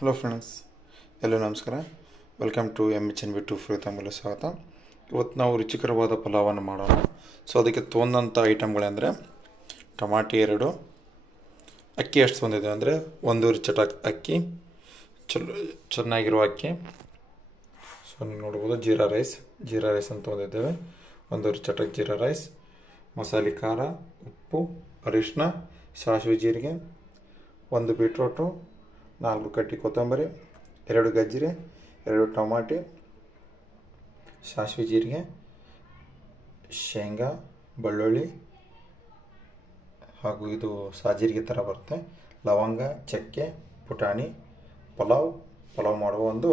Hello friends, ಎಲ್ಲರೂ ನಮಸ್ಕಾರ. Welcome to MHNB to free ತಮ್ಮಲ್ಲಿ ಸ್ವಾಗತ. ಇವತ್ತು ನಾವು ರುಚಿಕರವಾದ ಪಲಾವನ್ನು ಮಾಡೋಣ. ಸೊ ಅದಕ್ಕೆ ತೊಗೊಂಡಂಥ ಐಟಮ್ಗಳೆಂದರೆ ಟಮಾಟಿ 2, ಅಕ್ಕಿ ಎಷ್ಟು ತೊಗೊಂಡಿದ್ದೇವೆ ಅಂದರೆ 1 ಚಟ ಅಕ್ಕಿ, ಚೆನ್ನಾಗಿರುವ ಅಕ್ಕಿ. ಸೊ ನೀವು ನೋಡ್ಬೋದು ಜೀರಾ ರೈಸ್ ಅಂತ ತೊಗೊಂಡಿದ್ದೇವೆ. 1 ಚಟಕ್ ಜೀರಾ ರೈಸ್, ಮಸಾಲೆ ಖಾರ, ಉಪ್ಪು, ಅರಿಶಿನ, ಸಾಸಿವೆ ಜೀರಿಗೆ, 1 ಬೀಟ್ರೋಟು, 4 ಕಡ್ಡಿ ಕೊತ್ತಂಬರಿ, 2 ಗಜ್ಜರಿ, 2 ಟಮಾಟಿ, ಸಾಸಿವೆ ಜೀರಿಗೆ, ಶೇಂಗಾ, ಬೆಳ್ಳುಳ್ಳಿ ಹಾಗೂ ಇದು ಸಾಜೀರಿಗೆ ಥರ ಬರುತ್ತೆ, ಲವಂಗ, ಚಕ್ಕೆ, ಪುಟಾಣಿ, ಪಲಾವ್ ಮಾಡುವ ಒಂದು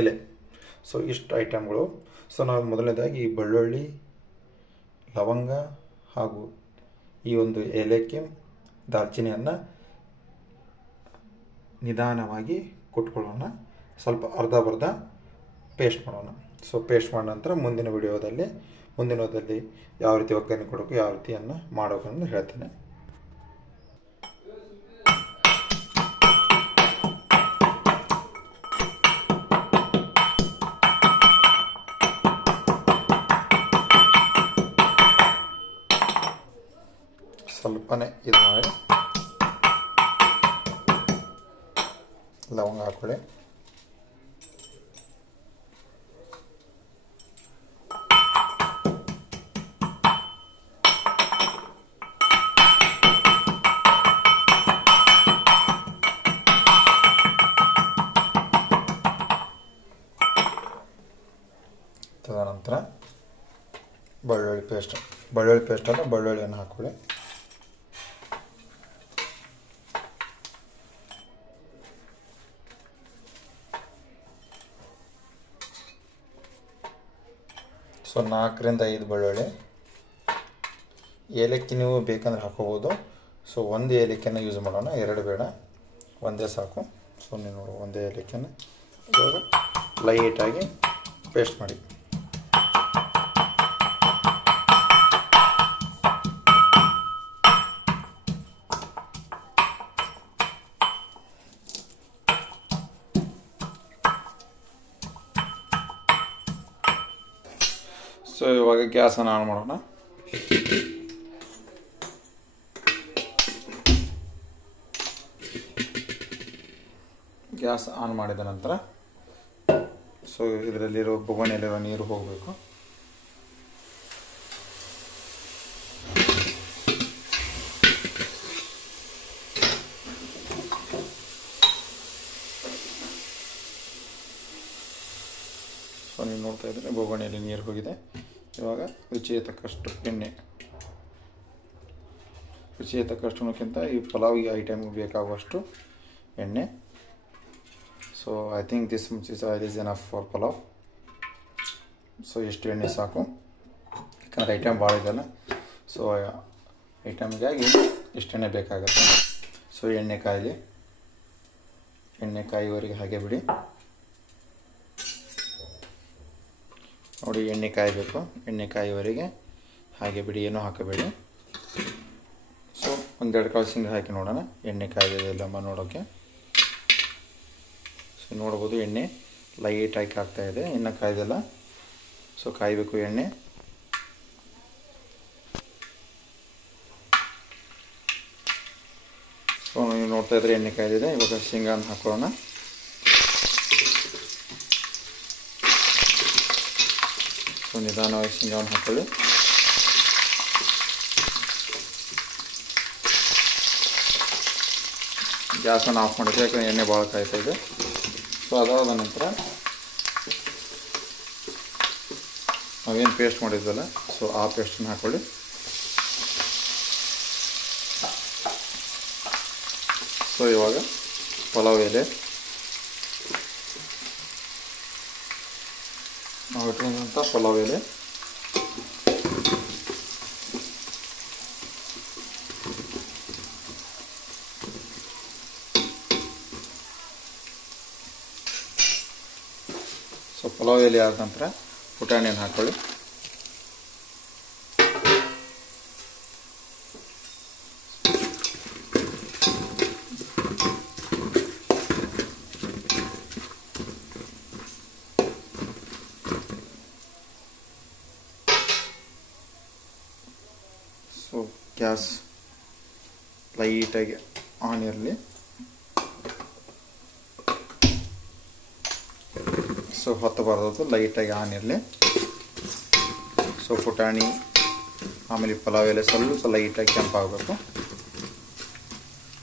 ಎಲೆ. ಸೊ ಇಷ್ಟು ಐಟಮ್ಗಳು. ಸೊ ನಾವು ಮೊದಲನೇದಾಗಿ ಈ ಬೆಳ್ಳುಳ್ಳಿ, ಲವಂಗ ಹಾಗೂ ಈ ಒಂದು ಏಲಕ್ಕಿ, ದಾಲ್ಚಿನ್ನಿಯನ್ನು ನಿಧಾನವಾಗಿ ಕುಟ್ಕೊಳ್ಳೋಣ. ಸ್ವಲ್ಪ ಅರ್ಧ ಪೇಸ್ಟ್ ಮಾಡೋಣ. ಸೊ ಪೇಸ್ಟ್ ಮಾಡಿದ ನಂತರ ಮುಂದಿನ ವಿಡಿಯೋದಲ್ಲಿ ಯಾವ ರೀತಿ ಒಗ್ಗರಣೆ ಕೊಡಬೇಕು, ಯಾವ ರೀತಿಯನ್ನು ಮಾಡಬೇಕು ಅಂತ ಹೇಳ್ತೇನೆ. ಸ್ವಲ್ಪನೇ ಇದು ಮಾಡಿ ಲವಂಗ ಹಾಕೊಳ್ಳಿ. ತದನಂತರ ಬೆಳ್ಳುಳ್ಳಿ ಪೇಸ್ಟ್ ಅಲ್ಲ, ಬೆಳ್ಳುಳ್ಳಿಯನ್ನು ಹಾಕೊಳ್ಳಿ. ಸೊ 4ರಿಂದ 5 ಬೆಳ್ಳುಳ್ಳಿ. ಏಲಕ್ಕಿ ನೀವು ಬೇಕಂದ್ರೆ ಹಾಕೋಬೋದು. ಸೊ 1 ಏಲಕ್ಕಿಯನ್ನು ಯೂಸ್ ಮಾಡೋಣ, 2 ಬೇಡ, 1 ಸಾಕು. ಸೊ ನೀವು ನೋಡು, 1 ಏಲಕ್ಕಿಯನ್ನು ಇವಾಗ ಲೈಟಾಗಿ ಪೇಸ್ಟ್ ಮಾಡಿ. ಸೊ ಇವಾಗ ಗ್ಯಾಸನ್ನು ಆನ್ ಮಾಡೋಣ. ಗ್ಯಾಸ್ ಆನ್ ಮಾಡಿದ ನಂತರ ಸೊ ಇದರಲ್ಲಿರೋ ಬೊಗಣೆಯಲ್ಲಿರೋ ನೀರು ಹೋಗಬೇಕು. ಸೊ ನೀವು ನೋಡ್ತಾ ಇದ್ರೆ ಬೊಗಣೆಯಲ್ಲಿ ನೀರು ಹೋಗಿದೆ. ಇವಾಗ ರುಚಿಗೆ ತಕ್ಕಷ್ಟು ಎಣ್ಣೆ, ರುಚಿಗೆ ತಕ್ಕಷ್ಟುನಕ್ಕಿಂತ ಈ ಪಲಾವಿಗೆ ಐಟಮ್ಗೆ ಬೇಕಾಗುವಷ್ಟು ಎಣ್ಣೆ. So I think this much is oil is enough for pulao. So ಎಷ್ಟು ಎಣ್ಣೆ ಸಾಕು, ಯಾಕಂದರೆ ಐಟಮ್ ಭಾಳ ಇದೆಯಲ್ಲ. ಸೊ ಐಟಮ್ಗಾಗಿ ಎಷ್ಟು ಎಣ್ಣೆ ಬೇಕಾಗುತ್ತೆ. ಸೊ ಎಣ್ಣೆ ಕಾಯುವವರೆಗೆ ಹಾಗೆ ಬಿಡಿ. ನೋಡಿ, ಎಣ್ಣೆ ಕಾಯಬೇಕು. ಎಣ್ಣೆ ಕಾಯುವವರೆಗೆ ಹಾಗೆ ಬಿಡಿ, ಏನೂ ಹಾಕಬೇಡಿ. ಸೊ 1-2 ಕಾಳು ಶೇಂಗಾ ಹಾಕಿ ನೋಡೋಣ, ಎಣ್ಣೆ ಕಾಯ್ದಿದೆಲ್ಲಮ್ಮ ನೋಡೋಕ್ಕೆ. ಸೊ ನೋಡ್ಬೋದು, ಎಣ್ಣೆ ಲೈಟಾಗಿ ಆಗ್ತಾಯಿದೆ, ಇನ್ನೂ ಕಾಯ್ದಿಲ್ಲ. ಸೊ ಕಾಯಬೇಕು ಎಣ್ಣೆ. ಸೊ ನೀವು ನೋಡ್ತಾ ಇದ್ರೆ ಎಣ್ಣೆ ಕಾಯ್ದಿದೆ. ಇವಾಗ ಶೇಂಗಾನ ಹಾಕೊಳ್ಳೋಣ. ಸೊ ನಿಧಾನವಾಗಿ ಶೇಂಗಾವನ್ನು ಹಾಕೊಳ್ಳಿ. ಗ್ಯಾಸನ್ನು ಆಫ್ ಮಾಡಿದ್ರೆ, ಯಾಕಂದರೆ ಎಣ್ಣೆ ಭಾಳ ಕಾಯ್ತಾ ಇದೆ. ಸೊ ಅದಾದ ನಂತರ ನಾವೇನು ಪೇಸ್ಟ್ ಮಾಡಿದ್ವಲ್ಲ, ಸೊ ಆ ಪೇಸ್ಟನ್ನು ಹಾಕೊಳ್ಳಿ. ಸೊ ಇವಾಗ ಪಲಾವ್ ಎಲೆ ನಾವು ಇಟ್ಕೊಂಡಂಥ ಪಲಾವ್ ಎಲೆ ಸೊ ಪಲಾವ್ ಎಲೆ ಆದ ನಂತರ ಪುಟಾಣಿಯನ್ನು ಹಾಕೊಳ್ಳಿ. ಗ್ಯಾಸ್ ಲೈಟಾಗಿ ಆನ್ ಇರಲಿ. ಸೊ ಹೊತ್ತಬಾರ್ದು, ಲೈಟಾಗಿ ಆನ್ ಇರಲಿ. ಸೊ ಪುಟಾಣಿ ಆಮೇಲೆ ಪಲಾವ್ ಎಲೆ ಸ್ವಲ್ಪ ಲೈಟಾಗಿ ಕೆಂಪಾಗಬೇಕು.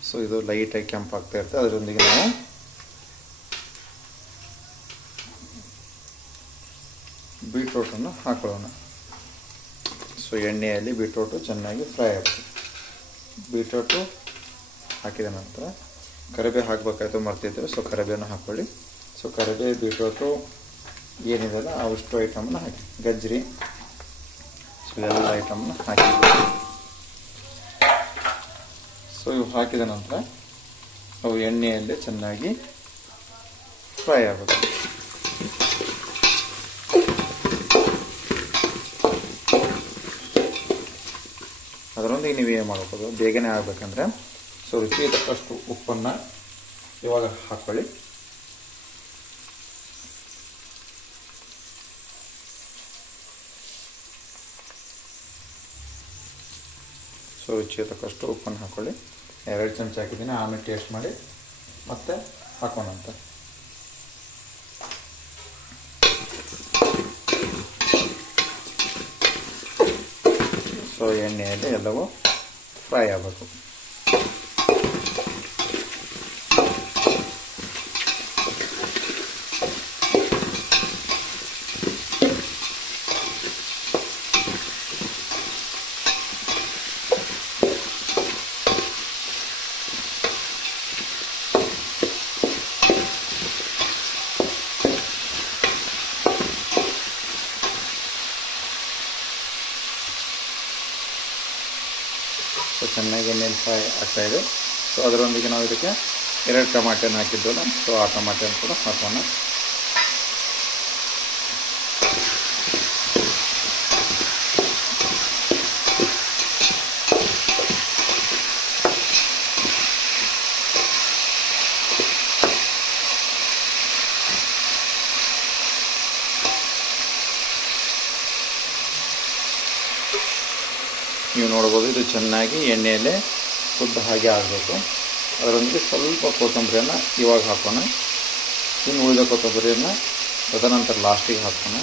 ಸೊ ಇದು ಲೈಟಾಗಿ ಕೆಂಪಾಗ್ತಾ ಇರುತ್ತೆ. ಅದರೊಂದಿಗೆ ನಾವು ಬೀಟ್ರೂಟನ್ನು ಹಾಕೊಳ್ಳೋಣ. ಸೊ ಎಣ್ಣೆಯಲ್ಲಿ ಬೀಟ್ರೂಟು ಚೆನ್ನಾಗಿ ಫ್ರೈ ಆಗುತ್ತೆ. ಬೀಟ್ರೂಟು ಹಾಕಿದ ನಂತರ ಕರಿಬೇವು ಹಾಕಬೇಕಾಯ್ತು, ಮರ್ತಿದ್ದರು. ಸೊ ಕರಿಬೇವನ್ನು ಹಾಕ್ಕೊಳ್ಳಿ. ಸೊ ಕರಿಬೇವು ಬೀಟ್ರೂಟು ಏನಿದೆಲ್ಲ ಅಷ್ಟು ಐಟಮನ್ನು ಹಾಕಿ, ಗಜ್ಜರಿ, ಸೊ ಎಲ್ಲ ಐಟಮನ್ನು ಹಾಕಿ. ಸೊ ಇವು ಹಾಕಿದ ನಂತರ ಅವು ಎಣ್ಣೆಯಲ್ಲಿ ಚೆನ್ನಾಗಿ ಫ್ರೈ ಆಗುತ್ತೆ. ಅದರೊಂದಿಗೆ ನೀವು ಏನು ಮಾಡಬಹುದು, ಬೇಗನೆ ಆಗಬೇಕಂದ್ರೆ ಸೊ ರುಚಿಗೆ ತಕ್ಕಷ್ಟು ಉಪ್ಪನ್ನು ಇವಾಗ ಹಾಕ್ಕೊಳ್ಳಿ. ಸೊ ರುಚಿಗೆ ತಕ್ಕಷ್ಟು ಉಪ್ಪನ್ನು ಹಾಕ್ಕೊಳ್ಳಿ. 2 ಚಮಚ ಹಾಕಿದ್ದೀನಿ. ಆಮೇಲೆ ಟೇಸ್ಟ್ ಮಾಡಿ ಮತ್ತೆ ಹಾಕೋಣಂತ. ಸೊ ಎಣ್ಣೆಯಲ್ಲಿ ಎಲ್ಲವೂ ಫ್ರೈ ಆಗಬೇಕು. ಸೊ ಚೆನ್ನಾಗಿ ಎಣ್ಣೆಯಲ್ಲಿ ಫ್ರೈ ಆಗ್ತಾಯಿದೆ. ಸೊ ಅದರೊಂದಿಗೆ ನಾವು ಇದಕ್ಕೆ 2 ಟಮಾಟೆನ ಹಾಕಿದ್ವಲ್ಲ, ಸೊ ಆ ಟಮಾಟೆನ ಕೂಡ ಹಾಕೋಣ. ನೀವು ನೋಡ್ಬೋದು, ಇದು ಚೆನ್ನಾಗಿ ಎಣ್ಣೆಯಲ್ಲೇ ಶುದ್ಧ ಹಾಗೆ ಆಗಬೇಕು. ಅದರೊಂದಿಗೆ ಸ್ವಲ್ಪ ಕೊತ್ತಂಬರಿಯನ್ನು ಇವಾಗ ಹಾಕೋಣ. ಇನ್ನು ಉಳಿದ ಕೊತ್ತಂಬರಿಯನ್ನು ತದನಂತರ ಲಾಸ್ಟಿಗೆ ಹಾಕೋಣ.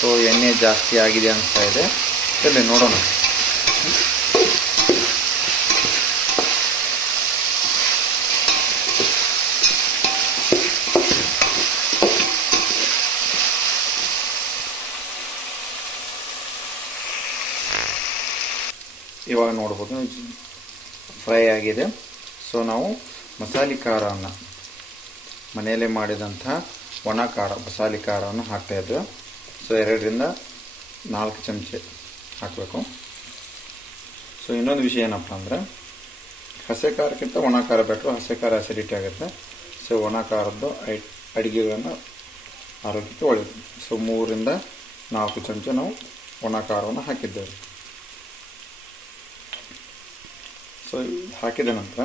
ಸೊ ಎಣ್ಣೆ ಜಾಸ್ತಿ ಆಗಿದೆ ಅನಿಸ್ತಾ ಇದೆ. ಸರಿ, ನೋಡೋಣ. ಇವಾಗ ನೋಡ್ಬೋದು ಫ್ರೈ ಆಗಿದೆ. ಸೊ ನಾವು ಮಸಾಲೆ ಖಾರವನ್ನು ಮನೆಯಲ್ಲೇ ಮಾಡಿದಂಥ ಒಣ ಖಾರ ಮಸಾಲೆ ಖಾರವನ್ನು ಹಾಕ್ತಾಯಿದ್ವಿ. ಸೊ 2 ರಿಂದ 4 ಚಮಚೆ ಹಾಕಬೇಕು. ಸೊ ಇನ್ನೊಂದು ವಿಷಯ ಏನಪ್ಪ ಅಂದರೆ, ಹಸೆ ಖಾರಕ್ಕಿಂತ ಒಣ ಖಾರ ಬೆಟ್ರು. ಹಸೆ ಖಾರ ಅಸಿಡಿಟಿ ಆಗುತ್ತೆ. ಸೊ ಒಣ ಖಾರದ್ದು ಅಡುಗೆಗಳನ್ನು ಆರೋಗ್ಯಕ್ಕೆ ಒಳ್ಳೆಯದು. ಸೊ 3 ರಿಂದ 4 ಚಮಚೆ ನಾವು ಒಣ ಖಾರವನ್ನು ಹಾಕಿದ್ದೇವೆ. ಸೊ ಹಾಕಿದ ನಂತರ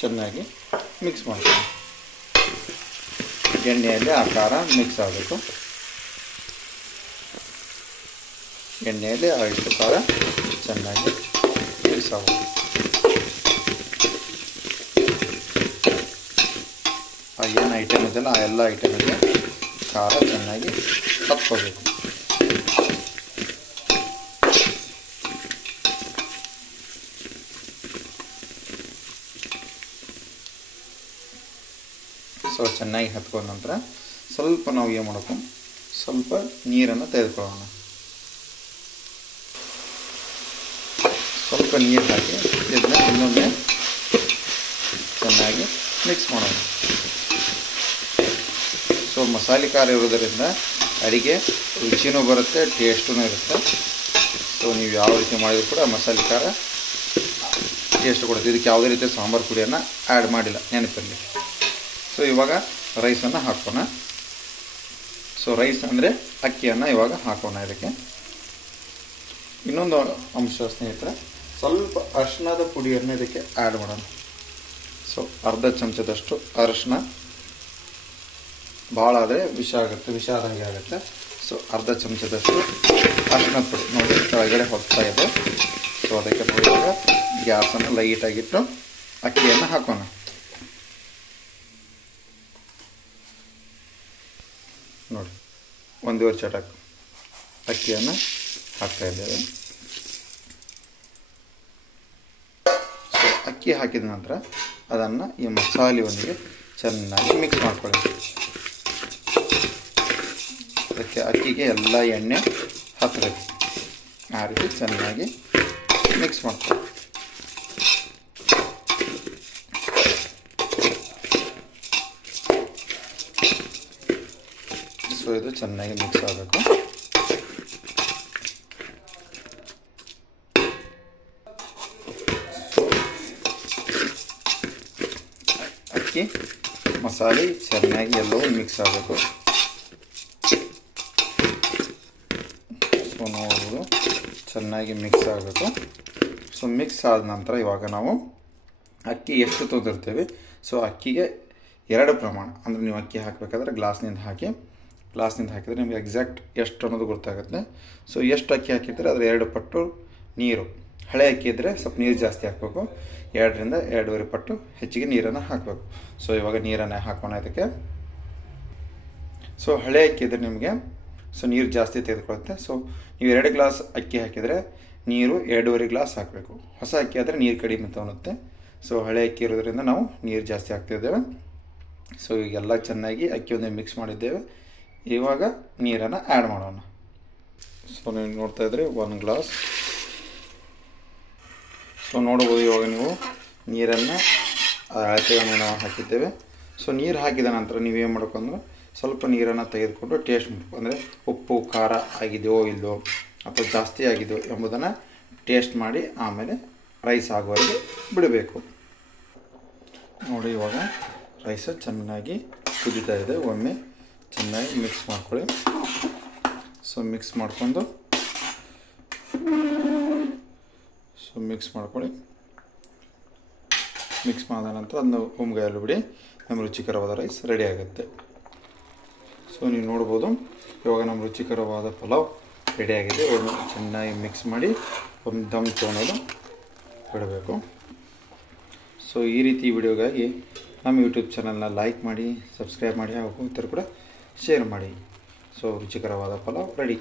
ಚೆನ್ನಾಗಿ ಮಿಕ್ಸ್ ಮಾಡ್ತೀವಿ. ಎಣ್ಣೆಯಲ್ಲಿ ಆ ಖಾರ ಮಿಕ್ಸ್ ಆಗಬೇಕು. ಎಣ್ಣೆಯಲ್ಲಿ ಆ ಇಷ್ಟು ಖಾರ ಚೆನ್ನಾಗಿ ಮಿಕ್ಸ್ ಆಗಬೇಕು. ಆ ಏನು ಐಟಮ್ ಇದೆಯಲ್ಲ ಆ ಎಲ್ಲ ಐಟಮಿಗೆ ಖಾರ ಚೆನ್ನಾಗಿ ಹತ್ಕೋಬೇಕು. ಸೊ ಚೆನ್ನಾಗಿ ಹತ್ಕೊಂಡ ನಂತರ ಸ್ವಲ್ಪ ನಾವು ಏನು ಮಾಡಬೇಕು, ಸ್ವಲ್ಪ ನೀರನ್ನು ತೆಗೆದುಕೊಳ್ಳೋಣ. ಸ್ವಲ್ಪ ನೀರು ಹಾಕಿ ಇದನ್ನ ಇನ್ನೊಮ್ಮೆ ಚೆನ್ನಾಗಿ ಮಿಕ್ಸ್ ಮಾಡೋಣ. ಸೊ ಮಸಾಲೆ ಖಾರ ಇರೋದರಿಂದ ಅಡಿಗೆ ರುಚಿನೂ ಬರುತ್ತೆ, ಟೇಸ್ಟೂ ಇರುತ್ತೆ. ಸೊ ನೀವು ಯಾವ ರೀತಿ ಮಾಡಿದ್ರು ಕೂಡ ಮಸಾಲೆ ಖಾರ ಟೇಸ್ಟ್ ಕೊಡುತ್ತೆ. ಇದಕ್ಕೆ ಯಾವುದೇ ರೀತಿಯ ಸಾಂಬಾರು ಪುಡಿಯನ್ನು ಆ್ಯಡ್ ಮಾಡಿಲ್ಲ, ನೆನಪಿರಲಿ. ಸೊ ಇವಾಗ ರೈಸನ್ನು ಹಾಕೋಣ. ಸೊ ರೈಸ್ ಅಂದರೆ ಅಕ್ಕಿಯನ್ನು ಇವಾಗ ಹಾಕೋಣ. ಇದಕ್ಕೆ ಇನ್ನೊಂದು ಅಂಶ ಸ್ನೇಹಿತರೆ, ಸ್ವಲ್ಪ ಅರಿಶಿಣದ ಪುಡಿಯನ್ನು ಇದಕ್ಕೆ ಆ್ಯಡ್ ಮಾಡೋಣ. ಸೊ ಅರ್ಧ ಚಮಚದಷ್ಟು ಅರಿಶಿಣ, ಭಾಳ ಆದರೆ ವಿಷ ಆದಂಗೆ ಆಗುತ್ತೆ. ಸೊ ಅರ್ಧ ಚಮಚದಷ್ಟು ಅರಿಶಿನ ಪುಡಿ ನೋಡಿ ಕೆಳಗಡೆ ಹೋಗ್ತಾ ಇದೆ. ಸೊ ಅದಕ್ಕೆ ನೋಡಿ ಇವಾಗ ಗ್ಯಾಸನ್ನು ಲೈಟಾಗಿಟ್ಟು ಅಕ್ಕಿಯನ್ನು ಹಾಕೋಣ. ನೋಡಿ 1.5 ಚಟಕ್ ಅಕ್ಕಿಯನ್ನು ಹಾಕ್ತಾ ಇದ್ದೇವೆ. ಅಕ್ಕಿ ಹಾಕಿದ ನಂತರ ಅದನ್ನು ಈ ಮಸಾಲೆಯೊಂದಿಗೆ ಚೆನ್ನಾಗಿ ಮಿಕ್ಸ್ ಮಾಡ್ಕೊಳ್ಳಿ. ಅದಕ್ಕೆ ಅಕ್ಕಿಗೆ ಎಲ್ಲ ಎಣ್ಣೆ ಹತ್ತಬೇಕು. ಆ ರೀತಿ ಚೆನ್ನಾಗಿ ಮಿಕ್ಸ್ ಮಾಡ್ಕೊಳ್ಳಿ. ಸೊ ಇದು ಚೆನ್ನಾಗಿ ಮಿಕ್ಸ್ ಆಗಬೇಕು. ಅಕ್ಕಿ ಮಸಾಲೆ ಚೆನ್ನಾಗಿ ಎಲ್ಲವೂ ಮಿಕ್ಸ್ ಆಗಬೇಕು. ಸೊ ನೋಡ್ಬೋದು ಚೆನ್ನಾಗಿ ಮಿಕ್ಸ್ ಆಗಬೇಕು. ಸೊ ಮಿಕ್ಸ್ ಆದ ನಂತರ ಇವಾಗ ನಾವು ಅಕ್ಕಿ ಎಷ್ಟು ತೊಗೊಂಡಿರ್ತೇವೆ ಸೊ ಅಕ್ಕಿಗೆ 2 ಪ್ರಮಾಣ. ಅಂದರೆ ನೀವು ಅಕ್ಕಿ ಹಾಕಬೇಕಾದ್ರೆ ಗ್ಲಾಸ್ನಿಂದ ಹಾಕಿದರೆ ನಿಮಗೆ ಎಕ್ಸಾಕ್ಟ್ ಎಷ್ಟು ಅನ್ನೋದು ಗೊತ್ತಾಗುತ್ತೆ. ಸೊ ಎಷ್ಟು ಅಕ್ಕಿ ಹಾಕಿರ್ತೀರ ಅದರ 2 ಪಟ್ಟು ನೀರು. ಹಳೆ ಅಕ್ಕಿ ಇದ್ದರೆ ಸ್ವಲ್ಪ ನೀರು ಜಾಸ್ತಿ ಹಾಕಬೇಕು. 2ರಿಂದ 2.5 ಪಟ್ಟು ಹೆಚ್ಚಿಗೆ ನೀರನ್ನು ಹಾಕಬೇಕು. ಸೊ ಇವಾಗ ನೀರನ್ನು ಹಾಕೋಣ ಇದಕ್ಕೆ. ಸೊ ಹಳೆ ಅಕ್ಕಿ ಇದ್ದರೆ ನಿಮಗೆ ಸೊ ನೀರು ಜಾಸ್ತಿ ತೆಗೆದುಕೊಳ್ಳುತ್ತೆ. ಸೊ ನೀವು 2 ಗ್ಲಾಸ್ ಅಕ್ಕಿ ಹಾಕಿದರೆ ನೀರು 2.5 ಗ್ಲಾಸ್ ಹಾಕಬೇಕು. ಹೊಸ ಅಕ್ಕಿ ಆದರೆ ನೀರು ಕಡಿಮೆ ತೊಗೊಳುತ್ತೆ. ಸೊ ಹಳೆ ಅಕ್ಕಿ ಇರೋದ್ರಿಂದ ನಾವು ನೀರು ಜಾಸ್ತಿ ಹಾಕ್ತಿದ್ದೇವೆ. ಸೊ ಈಗೆಲ್ಲ ಚೆನ್ನಾಗಿ ಅಕ್ಕಿಯೊಂದೇ ಮಿಕ್ಸ್ ಮಾಡಿದ್ದೇವೆ. ಇವಾಗ ನೀರನ್ನು ಆ್ಯಡ್ ಮಾಡೋಣ. ಸೊ ನೀವು ನೋಡ್ತಾ ಇದ್ದರೆ 1 ಗ್ಲಾಸ್. ಸೊ ನೋಡ್ಬೋದು ಇವಾಗ ನೀವು ನೀರನ್ನು ಅಳತೆಯನ್ನು ನಾವು ಹಾಕಿದ್ದೇವೆ. ಸೊ ನೀರು ಹಾಕಿದ ನಂತರ ನೀವೇನು ಮಾಡಬೇಕು ಅಂದರೆ ಸ್ವಲ್ಪ ನೀರನ್ನು ತೆಗೆದುಕೊಂಡು ಟೇಸ್ಟ್ ಮಾಡಬೇಕು. ಅಂದರೆ ಉಪ್ಪು ಖಾರ ಆಗಿದೆಯೋ ಇಲ್ಲೋ ಅಥವಾ ಜಾಸ್ತಿ ಆಗಿದೆಯೋ ಎಂಬುದನ್ನು ಟೇಸ್ಟ್ ಮಾಡಿ ಆಮೇಲೆ ರೈಸ್ ಆಗುವವರೆಗೆ ಬಿಡಬೇಕು. ನೋಡಿ ಇವಾಗ ರೈಸ್ ಚೆನ್ನಾಗಿ ಕುದೀತಾ ಇದೆ. ಒಮ್ಮೆ ಚೆನ್ನಾಗಿ ಮಿಕ್ಸ್ ಮಾಡ್ಕೊಳ್ಳಿ. ಸೊ ಮಿಕ್ಸ್ ಮಾಡ್ಕೊಂಡು ಮಿಕ್ಸ್ ಮಾಡಿದ ನಂತರ ಅದನ್ನು ಉಮ್ಗಾಯಲ್ಲಿ ಬಿಡಿ. ನಮ್ಮ ರುಚಿಕರವಾದ ರೈಸ್ ರೆಡಿ ಆಗುತ್ತೆ. ಸೊ ನೀವು ನೋಡ್ಬೋದು ಇವಾಗ ನಮ್ಮ ರುಚಿಕರವಾದ ಪಲಾವ್ ರೆಡಿಯಾಗಿದೆ. ಒಂದು ಚೆನ್ನಾಗಿ ಮಿಕ್ಸ್ ಮಾಡಿ ಒಂದು ದಮ್ ತೊಗೊಳೋದು ಬಿಡಬೇಕು. ಸೊ ಈ ರೀತಿ ವಿಡಿಯೋಗಾಗಿ ನಮ್ಮ ಯೂಟ್ಯೂಬ್ ಚಾನಲ್ನ ಲೈಕ್ ಮಾಡಿ, ಸಬ್ಸ್ಕ್ರೈಬ್ ಮಾಡಿ ಹಾಗೂ ಇತರ ಕೂಡ ಶೇರ್ ಮಾಡಿ. ಸೊ ರುಚಿಕರವಾದ ಪಲಾವ್ ರೆಡಿ.